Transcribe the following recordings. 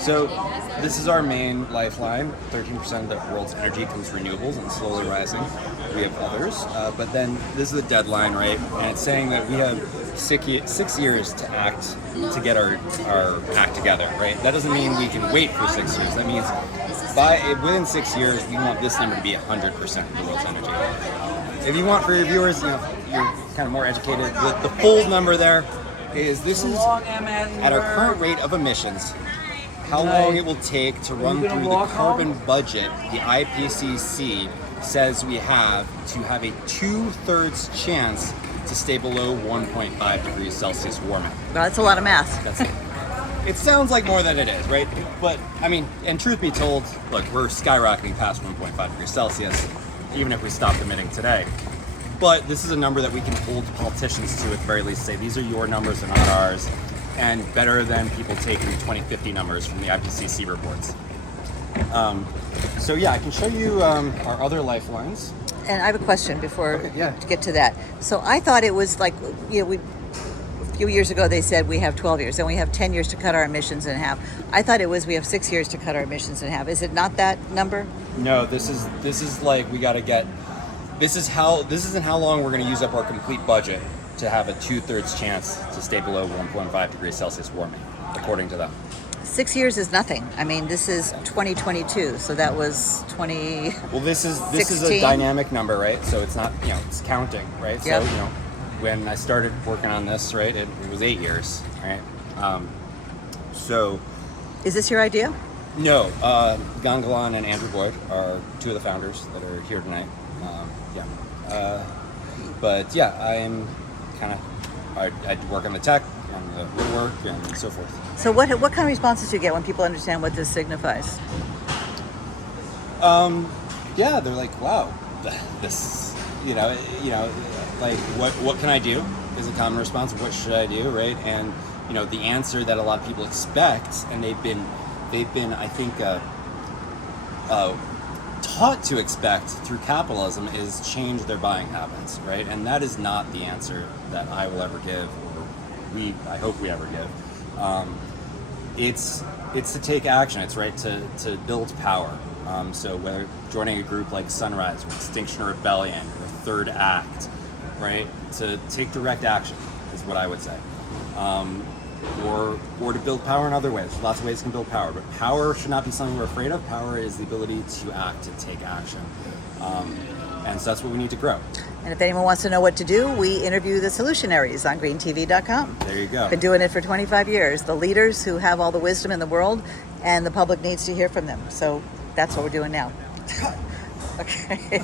So this is our main lifeline. 13% of the world's energy comes from renewables and slowly rising. We have others, but then this is the deadline, right? And it's saying that we have 6 years to act, to get our act together, right? That doesn't mean we can wait for 6 years. That means within 6 years, we want this number to be 100% of the world's energy. If you want, for your viewers, you're kind of more educated, the full number there is, this is at our current rate of emissions, how long it will take to run through the carbon budget the IPCC says we have to have a 2/3 chance to stay below 1.5 degrees Celsius warming. Well, that's a lot of math. That's it. It sounds like more than it is, right? But, I mean, and truth be told, look, we're skyrocketing past 1.5 degrees Celsius, even if we stopped emitting today. But this is a number that we can hold politicians to, at the very least, say these are your numbers, they're not ours, and better than people taking 2050 numbers from the IPCC reports. So yeah, I can show you our other lifelines. And I have a question before yeah. to get to that. So I thought it was like, a few years ago they said we have 12 years, and we have 10 years to cut our emissions in half. I thought it was we have 6 years to cut our emissions in half. Is it not that number? No, this is like, we got to get. This isn't how long we're going to use up our complete budget to have a 2/3 chance to stay below 1.5 degrees Celsius warming, according to them. 6 years is nothing. I mean, this is 2022, so that was 20. Well, this is a dynamic number, right? So it's not, it's counting, right? Yep. So when I started working on this, right, it was 8 years, right? So. Is this your idea? No, Gangalan and Andrew Boyd are two of the founders that are here tonight. But yeah, I am I work on the tech, on the woodwork, and so forth. So what kind of responses do you get when people understand what this signifies? Yeah, they're like, wow, this, like what can I do? Is a common response. What should I do, right? And the answer that a lot of people expect, and they've been I think taught to expect through capitalism, is change their buying habits, right? And that is not the answer that I will ever give, or I hope we ever give. It's to take action. It's right to build power. So whether joining a group like Sunrise or Extinction Rebellion or Third Act, right? To take direct action is what I would say. Or to build power in other ways. Lots of ways you can build power, but power should not be something we're afraid of. Power is the ability to act, to take action. And so that's what we need to grow. And if anyone wants to know what to do, we interview the solutionaries on greentv.com. There you go. Been doing it for 25 years. The leaders who have all the wisdom in the world, and the public needs to hear from them. So that's what we're doing now. Okay.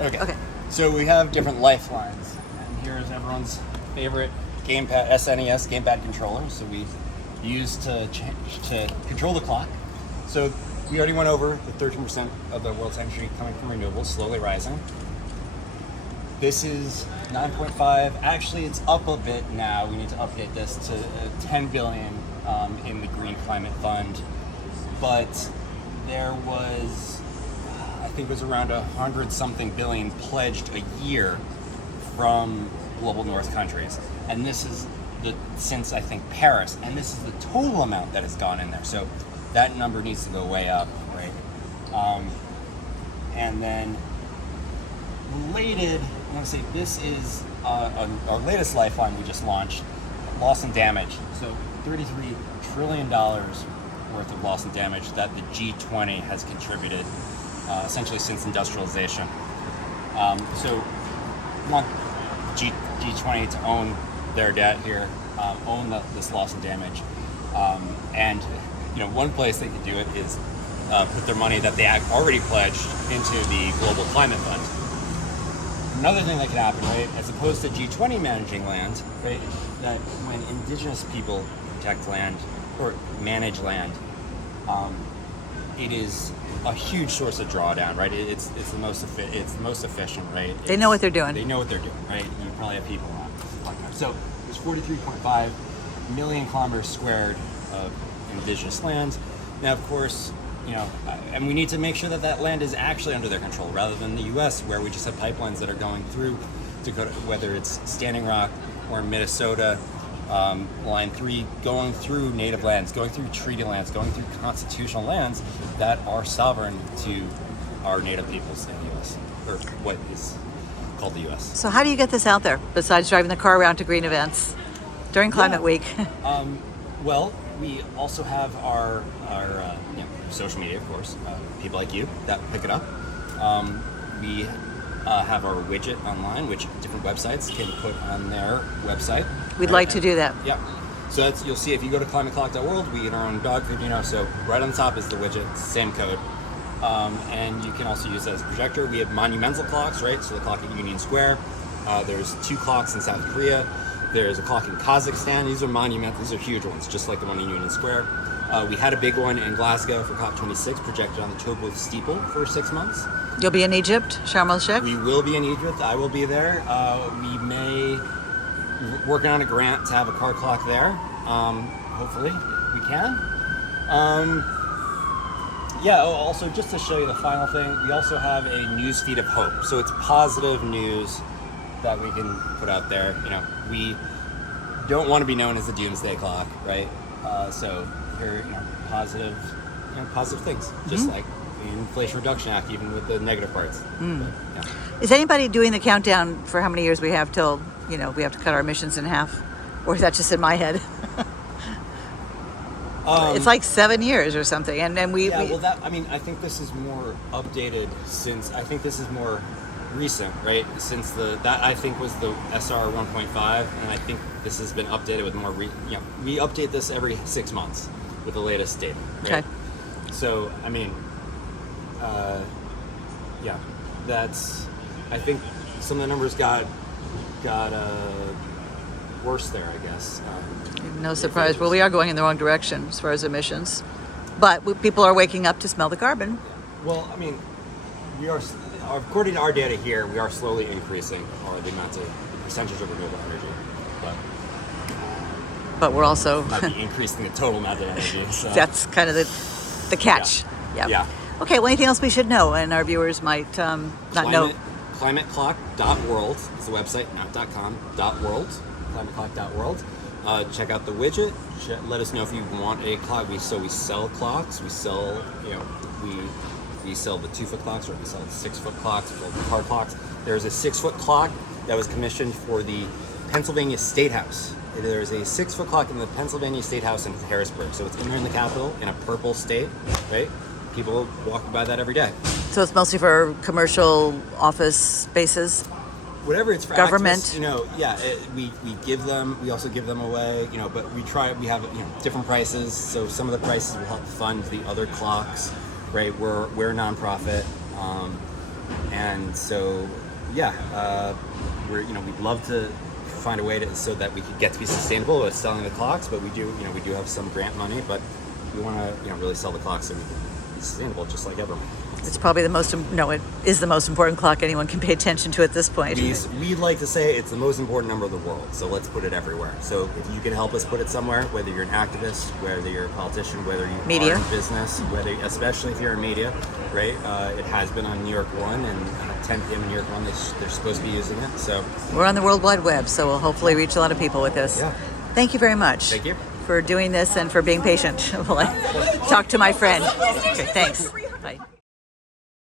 Okay. So we have different lifelines. And here's everyone's favorite gamepad, SNES gamepad controller. So we use to control the clock. So we already went over the 13% of the world's energy coming from renewables, slowly rising. This is 9.5. Actually, it's up a bit now. We need to update this to 10 billion in the Green Climate Fund. But there was, I think it was around 100-something billion pledged a year from global north countries. And this is since I think Paris, and this is the total amount that has gone in there. So that number needs to go way up, right? And then related, I'm going to say this is our latest lifeline we just launched, loss and damage. So $33 trillion worth of loss and damage that the G20 has contributed essentially since industrialization. So we want G20 to own their debt here, own this loss and damage. And one place they could do it is put their money that they already pledged into the Global Climate Fund. Another thing that could happen, right, as opposed to G20 managing land, right, that when indigenous people protect land or manage land, it is a huge source of drawdown, right? It's the most efficient, right? They know what they're doing. They know what they're doing, right? You probably have people around. So there's 43.5 million kilometers squared of indigenous land. Now, of course, and we need to make sure that that land is actually under their control, rather than the U.S., where we just have pipelines that are going through Dakota, whether it's Standing Rock or Minnesota, Line 3 going through native lands, going through treaty lands, going through constitutional lands that are sovereign to our native peoples in the U.S., or what is called the U.S. So how do you get this out there besides driving the car around to green events during Climate Week? Well, we also have our social media, of course, people like you that pick it up. We have our widget online, which different websites can put on their website. We'd like to do that. Yeah. So that's, you'll see if you go to climateclock.world, we get our own dog food, so right on the top is the widget, same code. And you can also use it as a projector. We have monumental clocks, right? So the clock at Union Square. There's 2 clocks in South Korea. There's a clock in Kazakhstan. These are monumental. These are huge ones, just like the one in Union Square. We had a big one in Glasgow for COP26, projected on the Tobruk steeple for 6 months. You'll be in Egypt, Sharm el-Sheikh? We will be in Egypt. I will be there. We may working on a grant to have a car clock there. Hopefully, we can. Also, just to show you the final thing, we also have a news feed of hope. So it's positive news that we can put out there. We don't want to be known as the doomsday clock, right? So here, positive things, just like the Inflation Reduction Act, even with the negative parts. But, yeah. Is anybody doing the countdown for how many years we have till, we have to cut our emissions in half? Or is that just in my head? It's like 7 years or something, and then we. I think this is more updated I think this is more recent, right? Since that I think was the SR 1.5, and I think this has been updated with more. We update this every 6 months with the latest data. Right? Okay. So that's. I think some of the numbers got worse there, I guess. No surprise. Well, we are going in the wrong direction as far as emissions, but people are waking up to smell the carbon. Well, we are, according to our data here, we are slowly increasing the percentage of renewable energy, but we're also might be increasing the total amount of energy. So. That's kind of the catch. Yeah. Okay. Well, anything else we should know, and our viewers might not know. Climateclock.world is the website, not .com. .world. Climateclock.world. Check out the widget. Let us know if you want a clock. We sell clocks. We sell we sell the 2-foot clocks, or we sell the 6-foot clocks, we sell the car clocks. There's a 6-foot clock that was commissioned for the Pennsylvania State House. There's a 6-foot clock in the Pennsylvania State House in Harrisburg. So it's in there in the Capitol in a purple state, right? People walk by that every day. So it's mostly for commercial office spaces. Whatever it's for government, activists, we give them. We also give them away, But we have different prices. So some of the prices will help fund the other clocks, right? We're a nonprofit, and so we'd love to find a way so that we could get to be sustainable with selling the clocks. But we do have some grant money, but we want to really sell the clocks so we can be sustainable, just like everyone. It's probably it is the most important clock anyone can pay attention to at this point. We'd like to say it's the most important number of the world, so let's put it everywhere. So if you can help us put it somewhere, whether you're an activist, whether you're a politician, whether you are in business, especially if you're in media, right? It has been on New York 1 and 10 p.m. in New York 1, they're supposed to be using it. So we're on the World Wide Web, so we'll hopefully reach a lot of people with this. Yeah. Thank you very much. Thank you. For doing this and for being patient while I talk to my friend. Okay, thanks.